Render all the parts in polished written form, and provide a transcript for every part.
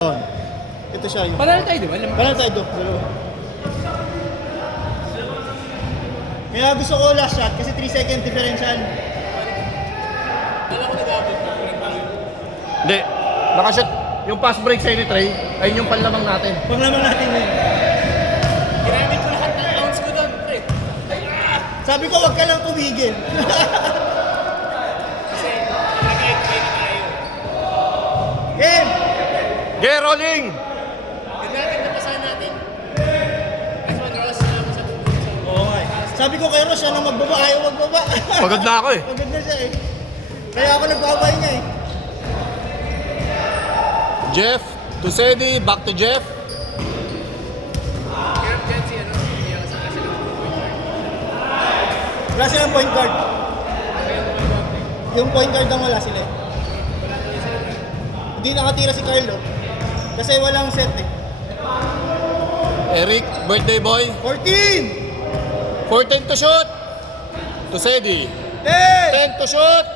Ito siya yung... Panalo tayo, di ba? Panalo tayo, Dok. Dalawa. Kaya gusto ko last shot kasi 3 second differential. Alam ko nag-abot na. Hindi. Nakashot. Yung pass break sa Trey, ayun yung panlamang natin. Panglaman natin yun. Ginamit ko lahat ng ounce ko doon, pre. Sabi ko, wag ka lang tumigil. Kasi nag-explain na tayo. Game! Get rolling! Yung natin napasahan natin. Next one, Ross. Salamat sa pupunta. Oo nga eh. Sabi ko kay Ross, siya na magbaba, ayaw magbaba. Pagod na ako eh. Pagod na siya eh. Kaya ako nagbabay niya eh. Jeff to Sedi, back to Jeff. Kaya dyan si ano, hindi ako sa kasi ng point guard. Wala silang point guard. Yung point guard ang wala sila eh. Hindi nakatira si Carlo. Kasi walang set eh. Eric, birthday boy. 14! 14 to shoot. To Sedi. 10! 10 to shoot.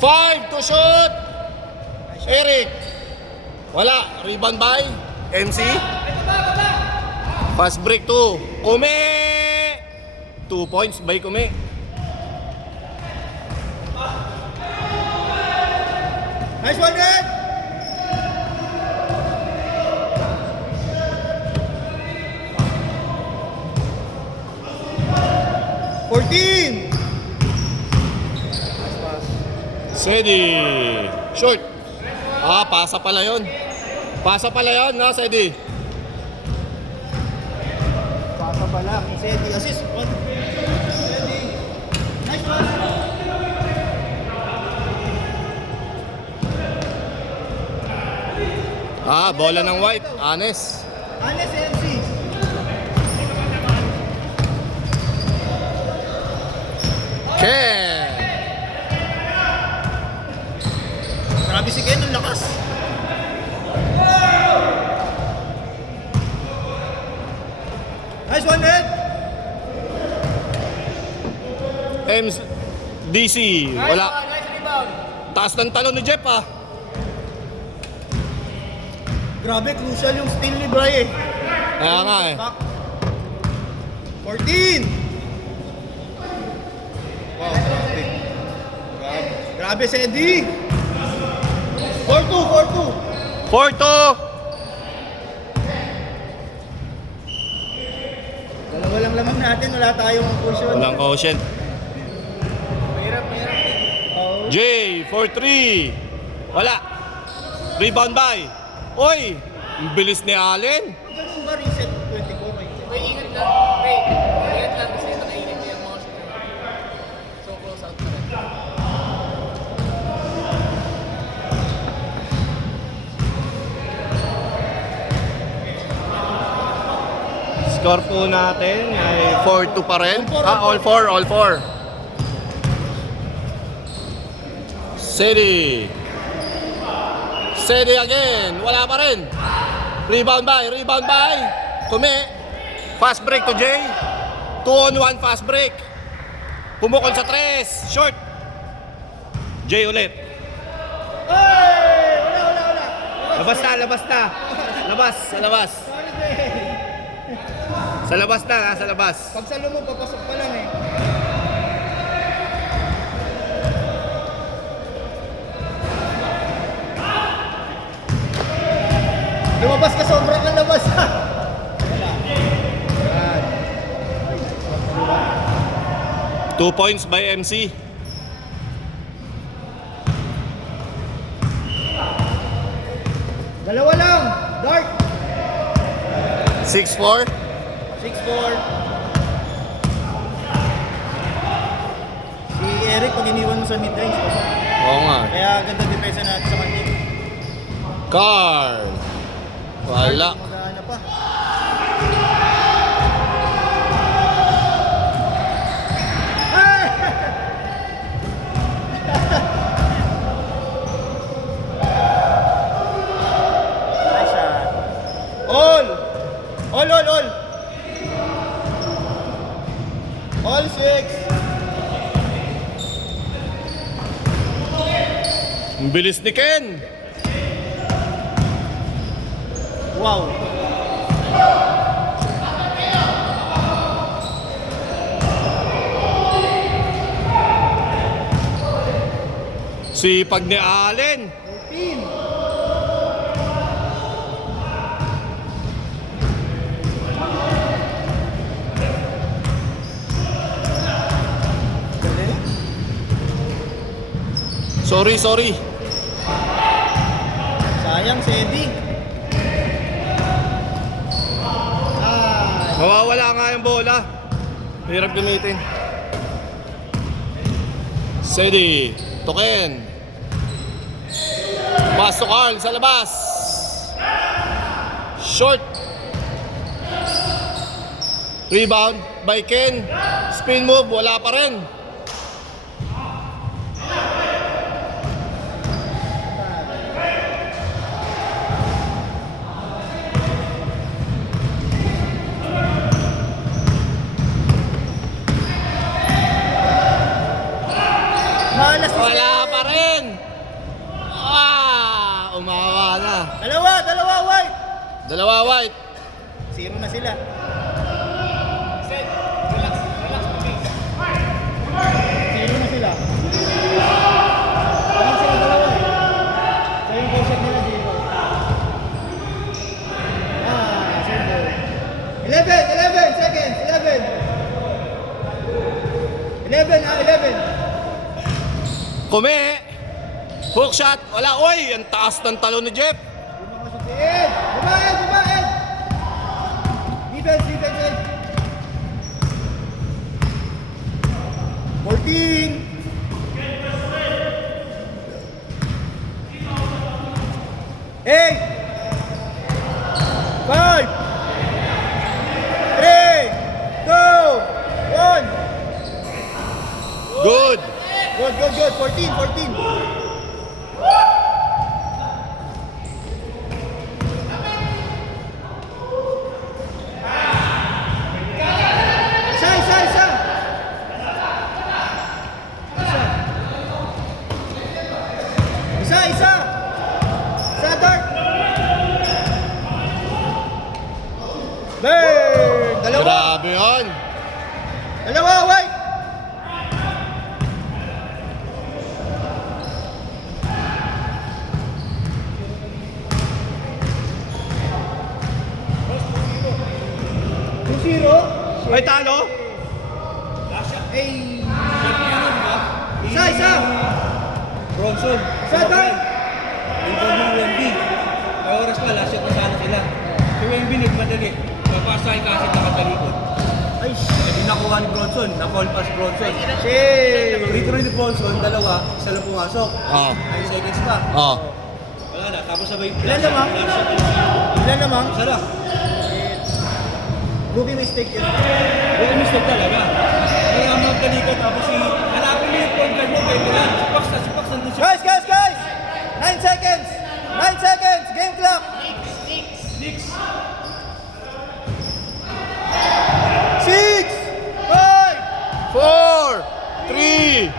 5 to shoot. Eric. Wala. Rebound by MC. Fast break 2. Kume. 2 points by Kume. Nice one, Red! $14! Sedi. Short. Pasa pala yun. Pasa pala yun, na, Sedi. Pasa pala, Sedi. Assist. Sedi. Nice one! Bola ng white. Anes. Anes MC. Ken. Grabe si Ken, ang lakas. Nice one, Red! DC. Wala. Nice rebound. Taas ng talon ni Jeff Grabe, crucial yung steal ni Bry eh. Kaya nga eh. Back. 14! Wow, grabe. Grabe si Eddie! 4-2, 4-2! 4-2. Dalawa lang lamang natin, wala tayong cushion. Walang quotient. Mahirap. Oh. J, 4-3. Wala. Rebound by. Oy, ang bilis ni Allen. Ganun ba reset 24? May ingat lang. Ray, ingat lang kasi nakainit niya yung mga shooter. So close out na rin. Score po natin ay 4-2 pa rin. All 4, all 4. Sedi. Sedi again. Wala pa rin. Rebound by. Kume. Fast break to Jay. 2-on-1 fast break. Pumukol sa 3. Short. Jay ulit. Hey! Wala! Labas na. Sa labas. Sa labas. Pag sa lumo, papasok pa lang eh. Lumabas ka, sobrang kang labas ha! Yan. 2 points by MC. Dalawa lang! Dark! 6-4. 6-4. Si Eric, pag iniwan mo sa mid-range, pasok. Oo nga. Kaya ganda depensa natin sa kanil. Carl. Wala. Magana pa. Nice shot. All! All 6! Ang bilis ni Ken. Wow. Sipag ni Allen. 14. Sorry. Sayang si Eddie. Mawawala nga yung bola. Hirap gamitin. Sedi. Token. Pass to Carl sa labas. Short. Rebound by Ken. Spin move. Wala pa rin. Malas si Wala pa rin. Umawa na. Dalawa, white. Dalawa white. 0 na sila. Set. Relax mo, guys. 0 na sila. Walang sila dalawa eh. So yung goal shot nila 0. 11 seconds. 11. Kume. Hook shot. Wala. Oy, ang taas ng talon ni Jeff. Ed! Baba, Ed! Defense, Ed! 14! 8! 5! 3! 2! 1! Good. Good. 14! Isa! Isa, Dark! Burn! Dalawa! Grabe yun. Dalawa, white! Yung 0? Ay, talo. Ay! Isa! Bronson. Isa, Dark! Ito yung UMB. May oras pa, last shot na sana sila. Si UMB nagmadali. Papasahin kasi nakatalikod. Ay, Hindi nakuha ni Bronson. Na-call pass Bronson. shit! Free throw ni Bronson, dalawa, isa lang pumasok. Oh. 9 seconds pa. Oh. Wala na, tapos sabay. Ilan naman? Ilan naman? Isa lang. Rookie mistake yun. Yung mistake talaga. Kaya magtalikod, tapos hanapin mo yung point guard mo, pwede na. Sipak nandun siya. Guys! 9 seconds! Game clock! Knicks. 6! 5! 4, 3.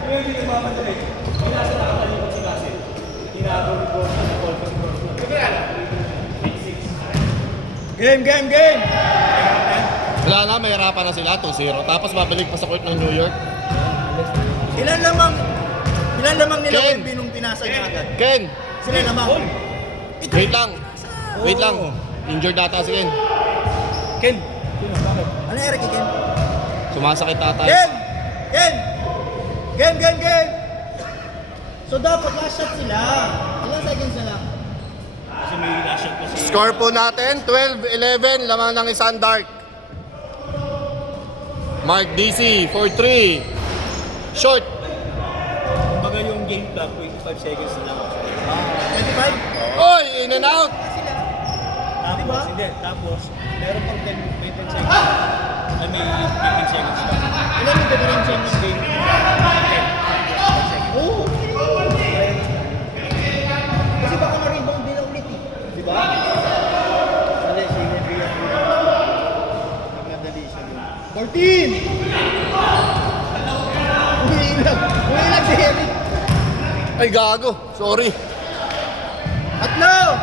UMB nagmamadali. Kaya nasa nakatalikod si Cassie. Hinabol ni Bronson, na-call pass Bronson. Game! Wala na, may hirapan na sila. 2-0. Tapos babalik pa sa court ng New York. Ilan lamang nila Ken. Wemby nung pinasa niya agad? Ken, Sila lamang. wait lang. Injured data si Ken. Ken. Ano yung Eric Ken? Sumasakit data. Game! So dapat last shot sila. Ilang seconds na lang? Kasi may last shot pa si... Score po natin, 12-11. Lamang ng isang dark. Mark DC for 3. Short. Kumbaga yung game clock, 25 seconds na lang. 25? Oy, in and out. Tapos, Diba? hindi. Tapos, meron pang 10 seconds. Ay, may 15 seconds pa. Ilan yung differential ng game? Oo! Kasi baka ma-rebound din ulit eh. Diba? Umiilag si Eric. Ay, gago. Sorry. Tatlo,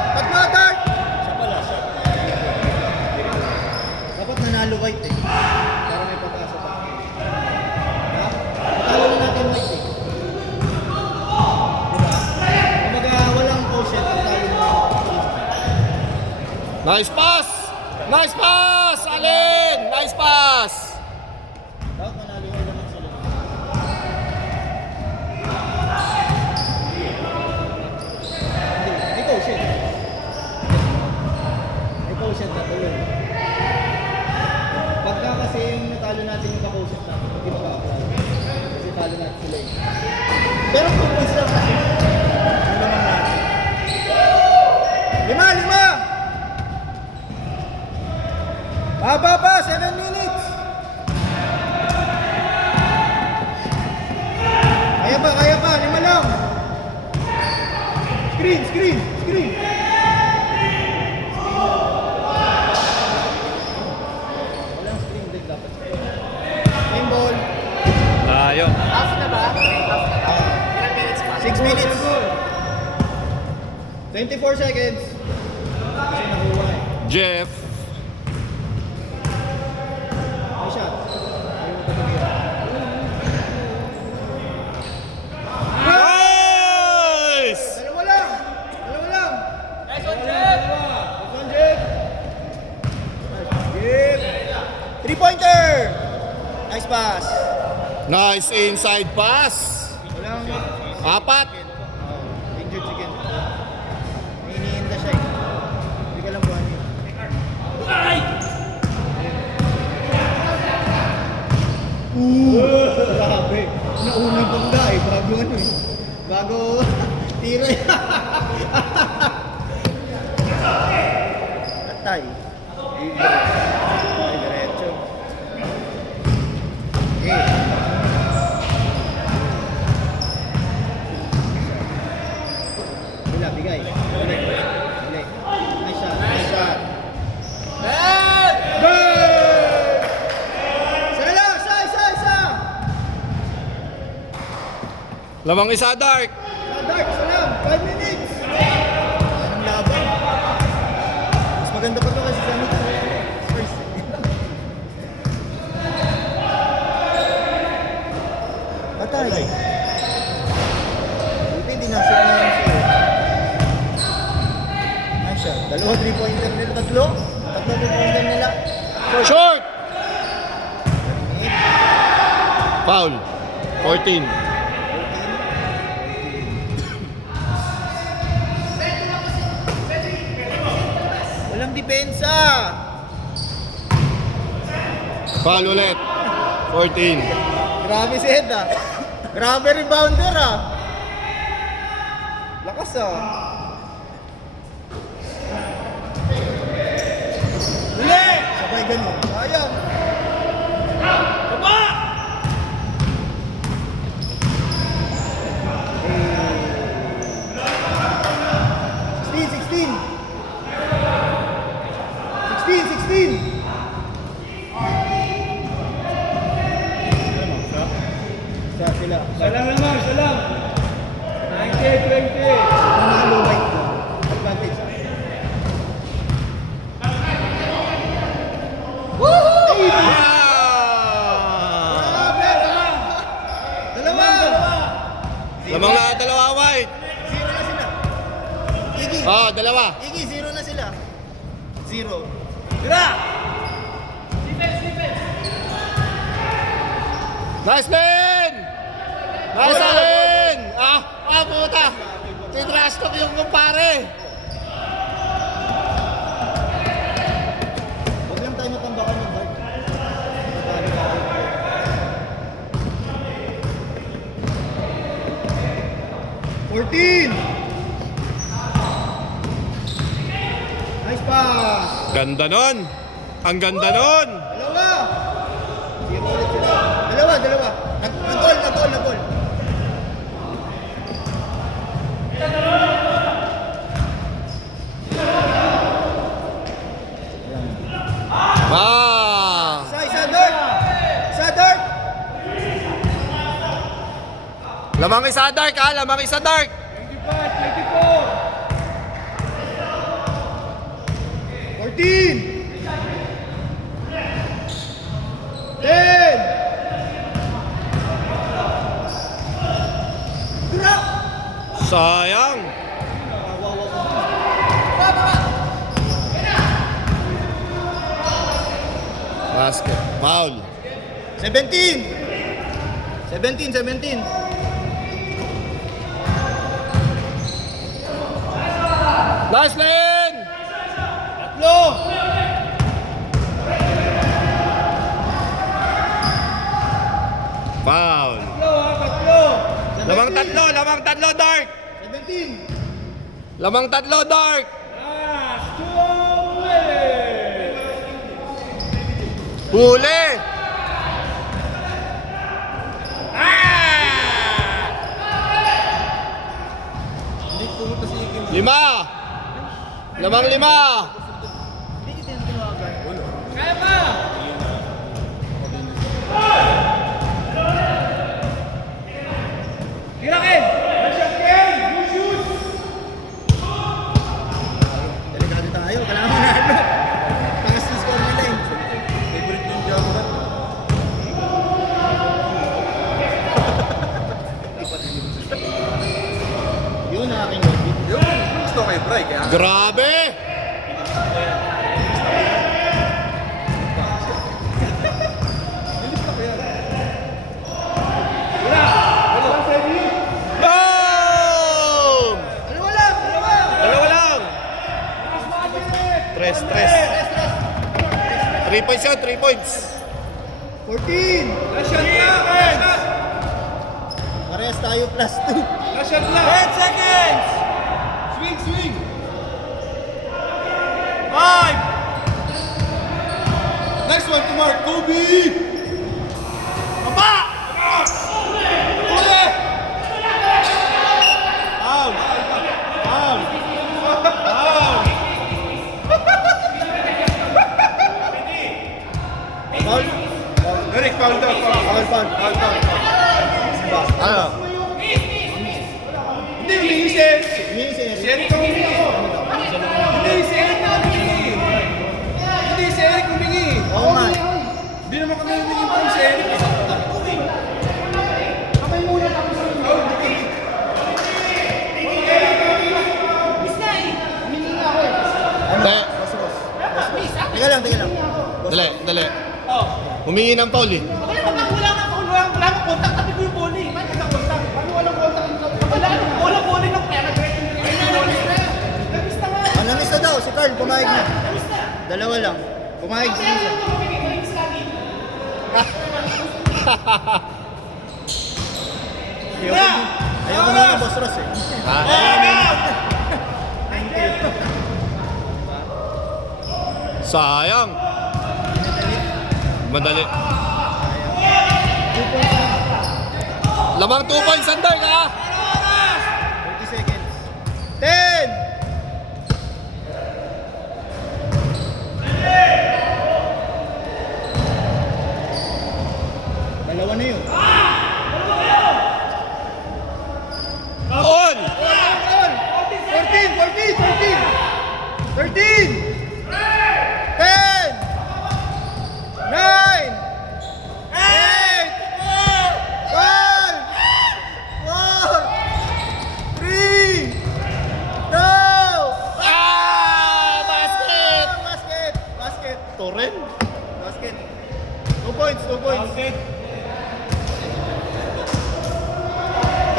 Dark. Siya pala, siya. Dapat nanalo White eh. Para may pag-asa pa. Patalo na natin White eh. Diba? Kumbaga walang quotient ang talo mo. Nice pass! Nice pass! Alin! Nice pass! Dapat manalo yung naman sa loob. Hindi, may quotient. May quotient na tuloy. Pagka kasi yung natalo natin yung quotient natin, hindi maka-apply. Kasi talo natin sila eh. Pero kung points lang kasi, ano naman natin? 5! Baba pa! 7 minutes! Kaya pa! 5 lang! Screen! Walang screen din dapat. Game ball. Ayun. Half na ba? Half na ba? Ilang minutes pa? 6 minutes. 24 seconds. Kasi nakuha eh. Jeff. May shot. Ayaw mo tumigil. Nice! Dalawa lang! Nice one, Jeff! Nice one, Jeff! Nice, Jeff! 3-pointer! Nice pass! Nice inside pass. Walang... 4. Injured si Ken. May iniinda siya eh. Hindi ka lang buwan yun. Grabe! Naunang bangga eh. Bago ano eh. Bago tira eh. Atay. Ay, diretso. Bila, bigay. Bili. Nice shot. Goal! Isa na lang! Isa! Lamang isa, Dark. Dark, isa lang! 5 minutes! Anong laban? Mas maganda pa ito kasi sa amin. First. Patay. Buti, dinasip niya yung siya. Nice shot. 2 3-pointer nila. 3 3-pointer nila. Short! Foul. 14. Walang depensa! Foul ulit. 14. Grabe si Ed ah. Grabe rebounder ah. Lakas ah. Huli! Sabay ganun. Sayang. Baba! 16! Sa sila. Isa lang naman, isa lang. 90-20. Nanalo White. Advantage. Dalawa! Lamang na dalawa, White. Zero na sila. Iggy. Dalawa. Iggy, zero na sila. Zero. Nice, man! Nice, Alin! Puta! Tinrastok yung kumpare. Huwag lang tayo matambakan ng guard. Matalo tayo. Nice pass! Ganda nun. Ang ganda nun. Dalawa! Zero ulit sila. Dalawa. Nag-goal. Isa, Dort! Lamang isa dark ha, lamang isa dark. 14! 10! Drop! Sayang. Basket. Foul. 17! 17! Nice lane! Tatlo! Foul. Tatlo! Lamang tatlo, dark. 17! Lamang tatlo, dark. Huli! Hindi pumunta si Ikim. 5. Lamang 5. Hindi kita yung tinawagan. Kaya pa! Kirakin! Delikado tayo. Kailangan mo na ano. Takas yung score nila eh. Favorite yung Jaguar. Yun ang aking word. Yung gusto kay Bry, kaya Grabe! Boom! Dalawa lang. Tres. 3 points yun, 3 points. 14! Nashot na! Parehas tayo plus 2. Nashot na! 10 seconds! Swing! 5! Next one to Mark, Kobe! Papa! Uli! Out! Foul? Eric, foul daw, foul. Ano? Hindi, humingi si Eric. Humingi si Eric. Si Eric ang humingi. Hindi, si Eric na humingi. Hindi, si Eric humingi. Oo nga. Hindi naman kami humingi pa si Eric. Hindi. Teka lang. Dali. Humingi ng foul eh. Wala akong contact, tapi ko yung boli. Paano ka contact? Paano walang contact? Walang boli ng pera. Nabis na nga. Namis na daw. Si Carl, pumayag na. Dalawa lang. Pumayag si Isa. Ayoko na ng Boss Ross eh. Sayang. Madali. 2 points na. Lamang 2 points ang dark ha. 30 seconds. 10! Dalawa na yun. On! 13! 10! 9! 8! 7! 6! 5! 4! 3! 2! 1! Basket! Basket! Torren? Basket! 2 points!